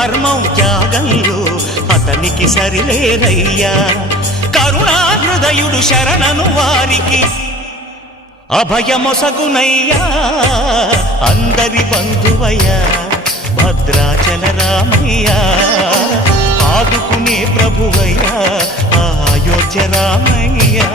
ధర్మం త్యాగంలో అతనికి సరిలేరయ్యా. కరుణా హృదయుడు శరణను వారికి అభయమొసగునయ్యా. అందరి బంధువయ్యా భద్రాచల రామయ్యా, ఆదుకునే ప్రభువయ్యా అయోధ్య రామయ్యా.